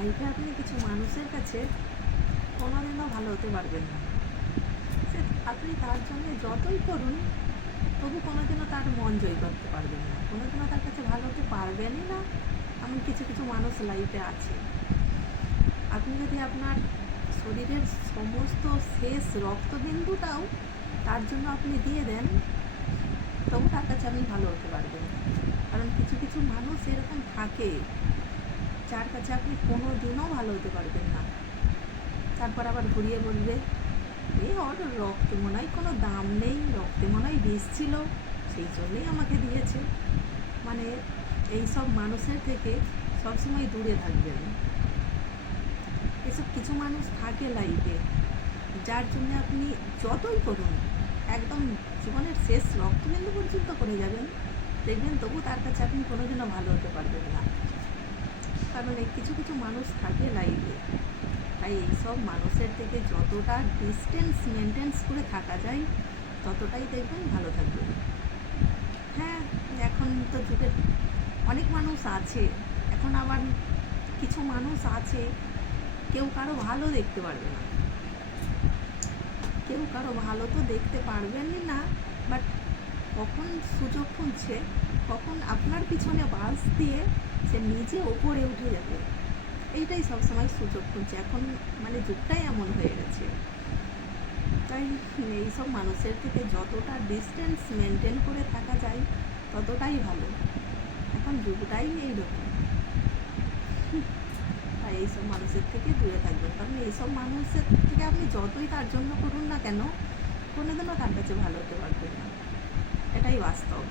লাইফে আপনি কিছু মানুষের কাছে কোনোদিনও ভালো হতে পারবেন না। সে আপনি তার জন্য যতই করুন তবু কোনোদিনও তার মন জয় করতে পারবেন না, কোনোদিনও তার কাছে ভালো হতে পারবেনই না। এমন কিছু কিছু মানুষ লাইফে আছে। আপনি যদি আপনার শরীরের সমস্ত শেষ রক্তবিন্দুটাও তার জন্য আপনি দিয়ে দেন, তবু তার কাছে আপনি ভালো হতে পারবেন না। কারণ কিছু কিছু মানুষ এরকম থাকে যার কাছে আপনি কোনো দিনও ভালো হতে পারবেন না। তারপর আবার ঘুরিয়ে বলবে, ওর রক্তে মনে হয় কোনো দাম নেই, রক্তে মনে হয় বিষ ছিল, সেই জন্যেই আমাকে দিয়েছে। মানে এইসব মানুষের থেকে সবসময় দূরে থাকবেন। এসব কিছু মানুষ থাকে লাইফে যার জন্য আপনি যতই করুন, একদম জীবনের শেষ রক্তবিন্দু পর্যন্ত করে যাবেন, দেখবেন তবু তার কাছে আপনি কোনোদিনও ভালো হতে পারবেন না। কারণ এই কিছু কিছু মানুষ থাকে লাইফে। তাই এইসব মানুষের থেকে যতটা ডিস্টেন্স মেনটেন্স করে থাকা যায় ততটাই দেখবেন ভালো থাকবেন। হ্যাঁ, এখন তো যুগের অনেক মানুষ আছে, এখন আবার কিছু মানুষ আছে কেউ কারো ভালো দেখতে পারবে না, কেউ কারো ভালো তো দেখতে পারবেনই না, বাট কখন সুযোগ খুঁজছে, কখন আপনার পিছনে বাস দিয়ে সে নিজে ওপরে উঠে যাবে, এইটাই সবসময় সুযোগ খুঁজছে। এখন মানে যুগটাই এমন হয়ে গেছে। তাই এইসব মানুষের থেকে যতটা ডিস্টেন্স মেনটেন করে থাকা যায় ততটাই ভালো। এখন যুগটাই এইরকম। তাই এইসব মানুষের থেকে দূরে থাকবেন। কারণ এইসব মানুষের থেকে আপনি যতই তার জন্য করুন না কেন, কোনোদিনও তার কাছে ভালো হতে পারবেন না। এটাই বাস্তব।